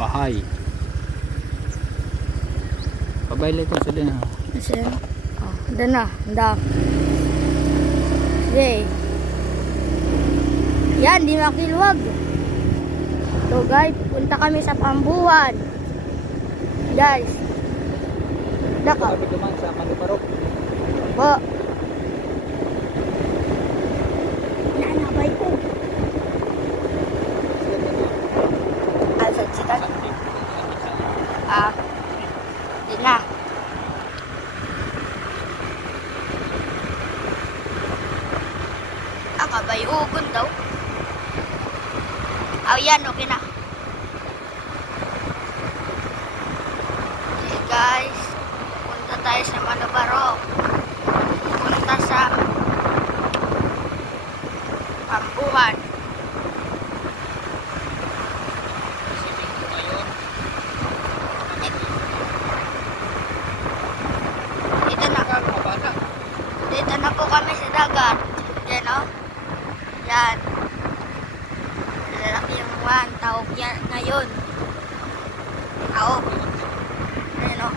bahay. Pabaylay ko sa din ha. Asin? Oh, doon na. Handa. Sige. Yan, di makiluwag. So guys, punta kami sa Pambuhan. Guys. Daka. Kami duman sa Manuparok. Po. Nanabay ko. Alsa chitan. Di na. Akabay ugon daw. Yan, okay na. Okay guys, punta tayo sa Manuparok. Punta sa Pambuhan. Dito na po kami sa dagat. Yan o. Yan. Lalaki yung one. Tawag yan ngayon. Tawag. Yan o.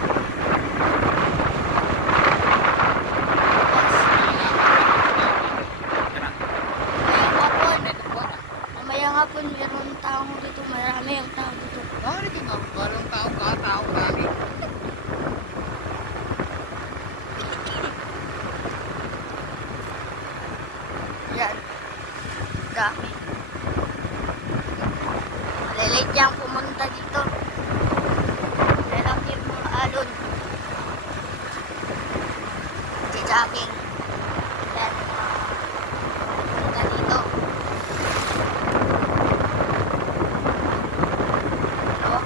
Mamayang hapon meron taong dito. Marami yung tao dito. Bakit nga? Walang tao kami. Yan. Dami. Malilate niyang pumunta dito. Lalaki yung mga alon. Si Jogging. Yan. Pumunta dito. Ano?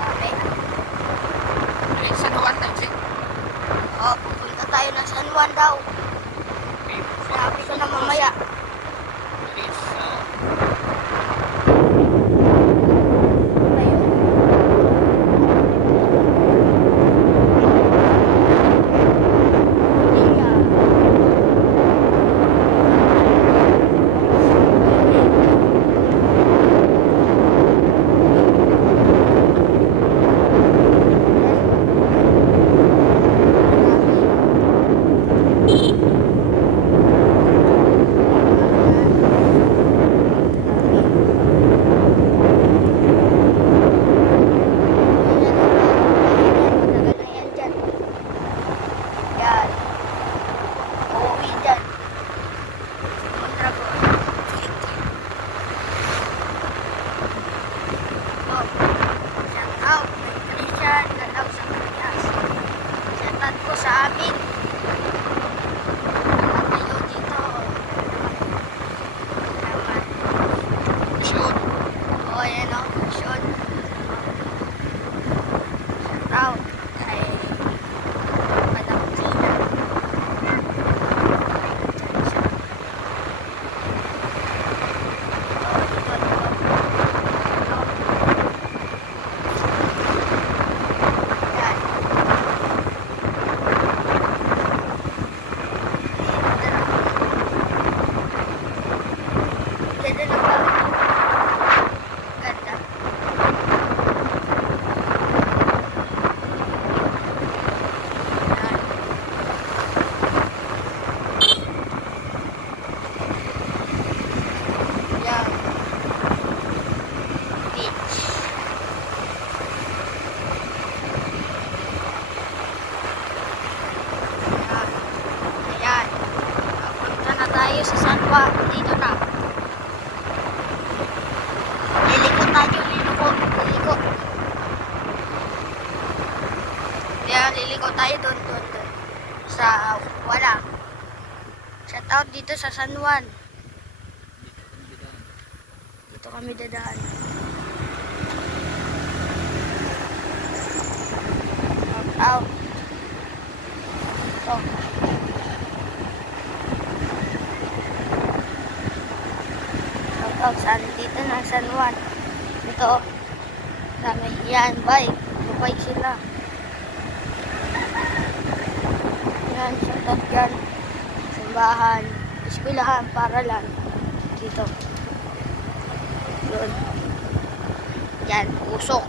Dami. San Juan tayo. Oh, pupunta tayo ng San Juan daw. Sabi ko na mamaya. Sa amin. Tayo dito. Naman. Shoot. O, yan o. Shoot. Shout out. Kay Madam Gina. Tayo sa San Juan, dito na. Liliko tayo, liliko. Kaya liliko tayo doon. Sa wala. Shout out dito sa San Juan. Dito kami dadaan. Shout out. Ito. Saan dito na San Juan. Ito. Dami. Yan, bike. Bike sila. Yan, shoutout yan. Simbahan. Eskwelahan, paralan. Dito. Yun. Yan, usok.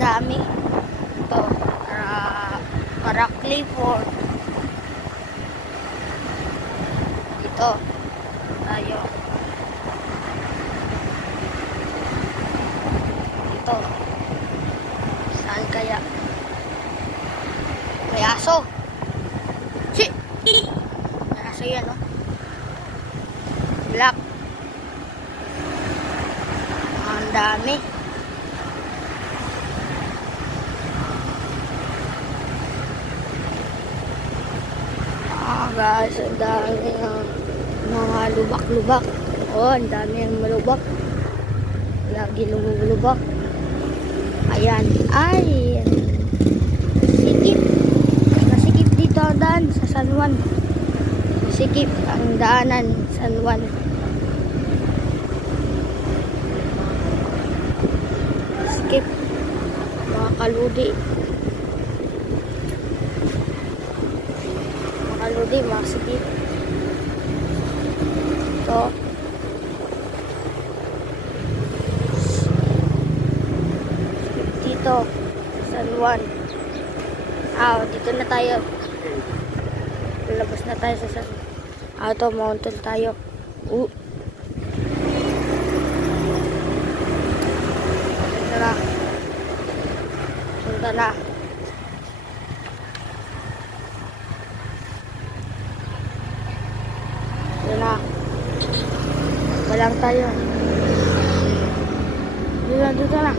Dami. Ito, para Clifford. Dito, tayo. Dito. Saan kaya? May aso. Si! May aso yan, no? Black. Ang dami. Guys, ang dami mga lubak-lubak. Oh, ang dami ng malubak. Lagi lumulubak. Ayan. Ay, sikip. Nasikip dito ang daan sa San Juan. Sikip ang daanan San Juan. Skip. Mga kaludi. Mga kaludi, mga sikip. Ito. Dito, San Juan. Dito na tayo. Labas na tayo sa San Juan. Ito, mountain tayo. Tara. Punta na. Ito na. Walang tayo. Dito na.